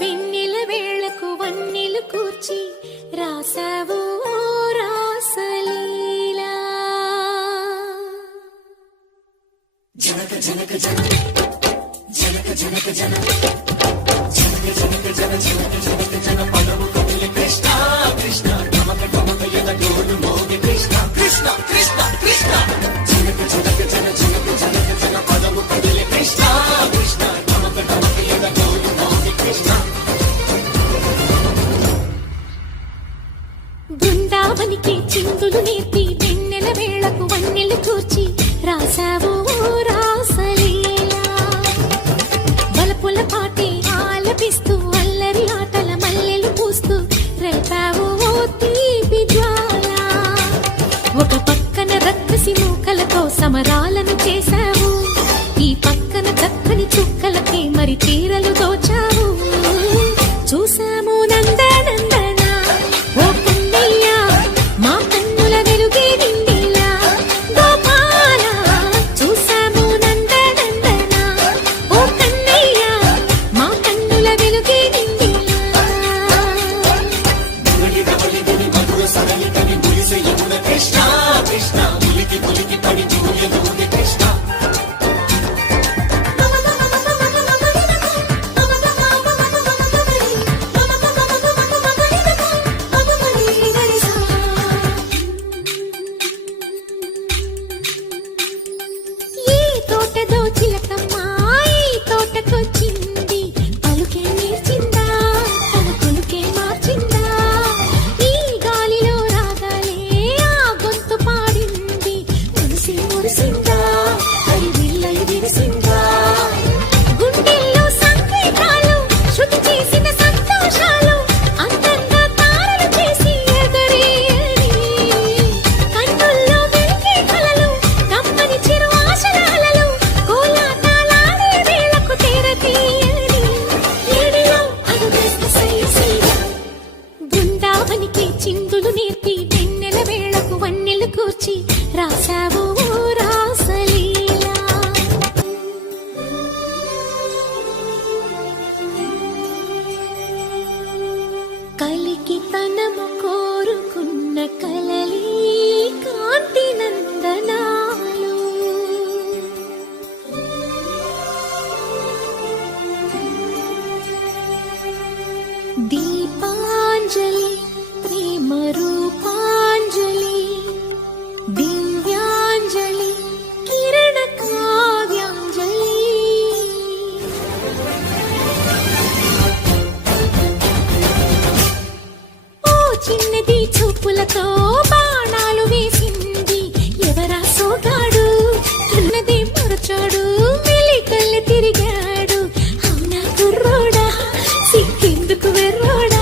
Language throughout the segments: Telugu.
వెన్నెల వేళకు వన్నెలు కూర్చి రాసావు రాసలీలా. జనక జనక జన జనక జనక జన జనక జనక జన జనక జనక జన పదము కదిలి కృష్ణ కృష్ణ గమక గమక యద గోడు మోగి కృష్ణ కృష్ణ కృష్ణ కృష్ణ జనక జనక జన జనక జనక జన పదము కదిలి కృష్ణ కృష్ణ గమక గమక యద గోడు మోగి కృష్ణ. బృందావనికి చిందులు నేర్పి వెన్నెల వేళకు వన్నెలు కూర్చి రాసావు రాసలీలా. బలపుల పాటే ఆలపిస్తూ అల్లరి ఆటల మల్లెలు పూస్తూ రేపావు తీపి జ్వాల. ఒక పక్కన రక్కసి మూకలతో సమరాలను చేశావు, ఈ పక్కన చక్కని చుక్కలకి మరి చీరలు దోచావు. చూసాము నందనందన ఓ కన్నయ్య మా కన్నుల వెలుగే నిండిలా. గోపాల చూసాము నందనందన ఓ కన్నయ్య మా కన్నుల వెలుగే నిండిలా. కృష్ణ కృష్ణ ములికి ములికి పడి జూయదూది కృష్ణ. చిందులు నేర్పి వెన్నెల వేళకు వన్నెలు కూర్చి రాసావు రాసలీలా. కలికి తనము కోరుకున్న కలలీ కాంతి నందనాలు. దీపాంజలి ప్రేమ రూపాంజలి దివ్యాంజలి కిరణ కావ్యాంజలి. ఓ చిన్నది చూపులతో బాణాలు వేసింది ఎవరా సోగాడు, చిన్నది మరచాడు మెలికల్లి తిరిగాడు. అవునా కుర్రోడా సిక్కెందుకు వెర్రోడా.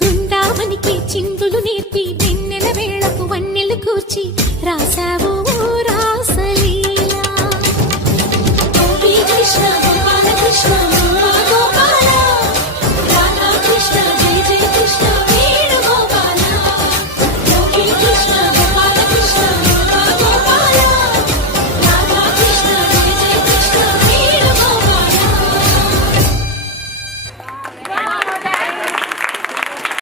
బృందావనికి చిందులు నేర్పి వెన్నెల వేళకు వన్నెలు కూర్చి